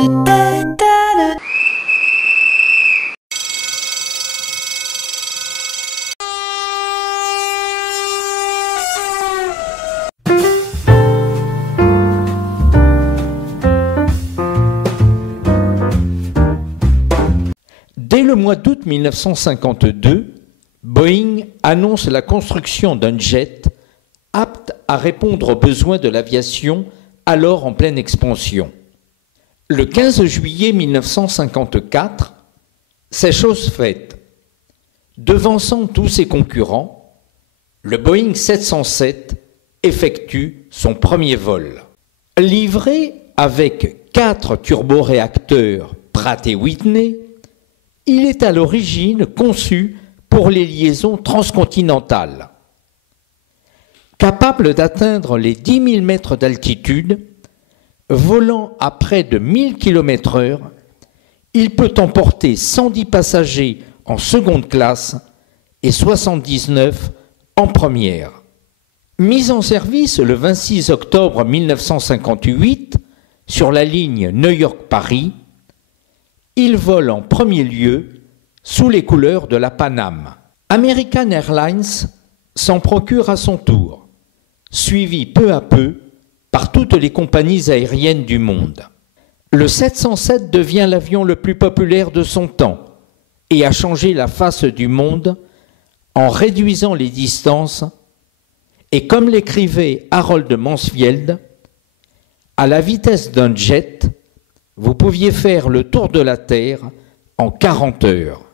Dès le mois d'août 1952, Boeing annonce la construction d'un jet apte à répondre aux besoins de l'aviation alors en pleine expansion. Le 15 juillet 1954, c'est chose faite. Devançant tous ses concurrents, le Boeing 707 effectue son premier vol. Livré avec 4 turboréacteurs Pratt & Whitney, il est à l'origine conçu pour les liaisons transcontinentales. Capable d'atteindre les 10 000 mètres d'altitude, volant à près de 1000 km/h, il peut emporter 110 passagers en seconde classe et 79 en première. Mis en service le 26 octobre 1958 sur la ligne New York-Paris, il vole en premier lieu sous les couleurs de la Pan Am. American Airlines s'en procure à son tour, suivi peu à peu par toutes les compagnies aériennes du monde. Le 707 devient l'avion le plus populaire de son temps et a changé la face du monde en réduisant les distances et, comme l'écrivait Harold Mansfield, à la vitesse d'un jet, vous pouviez faire le tour de la Terre en 40 heures.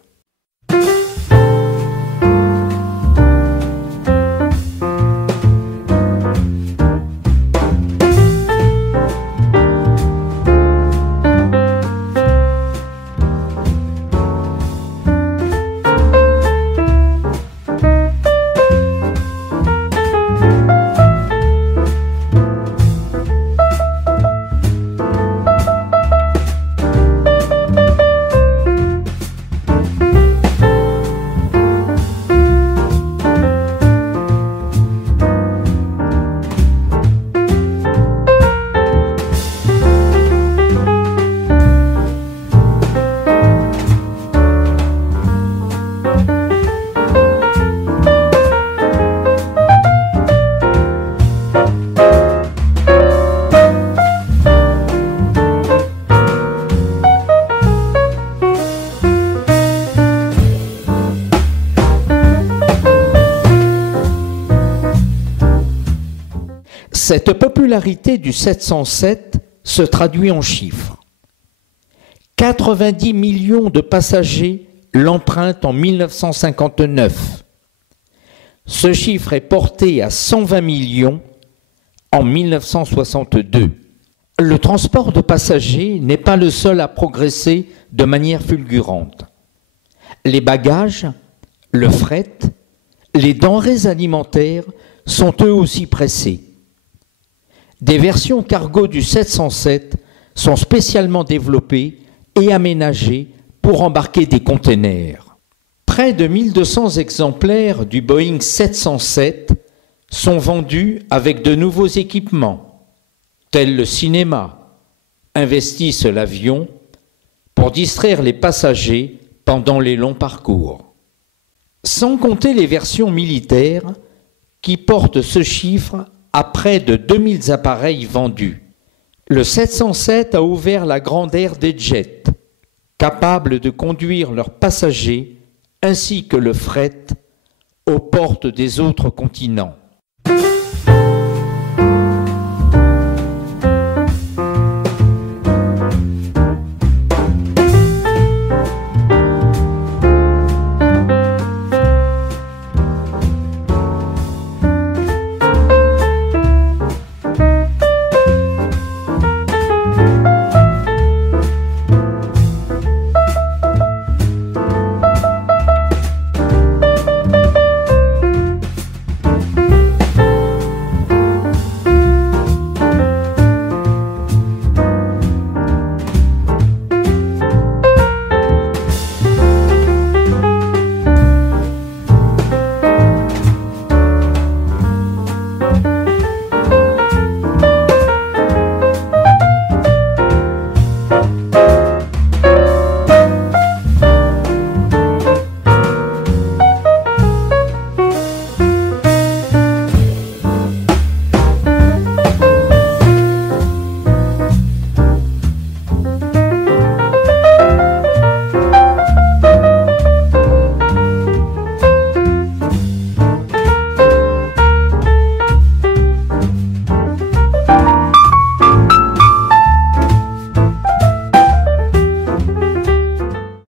Cette popularité du 707 se traduit en chiffres. 90 millions de passagers l'empruntent en 1959. Ce chiffre est porté à 120 millions en 1962. Le transport de passagers n'est pas le seul à progresser de manière fulgurante. Les bagages, le fret, les denrées alimentaires sont eux aussi pressés. Des versions cargo du 707 sont spécialement développées et aménagées pour embarquer des containers. Près de 1200 exemplaires du Boeing 707 sont vendus avec de nouveaux équipements, tels le cinéma, investissent l'avion pour distraire les passagers pendant les longs parcours. Sans compter les versions militaires qui portent ce chiffre à près de 2000 appareils vendus. Le 707 a ouvert la grande ère des jets, capables de conduire leurs passagers ainsi que le fret aux portes des autres continents.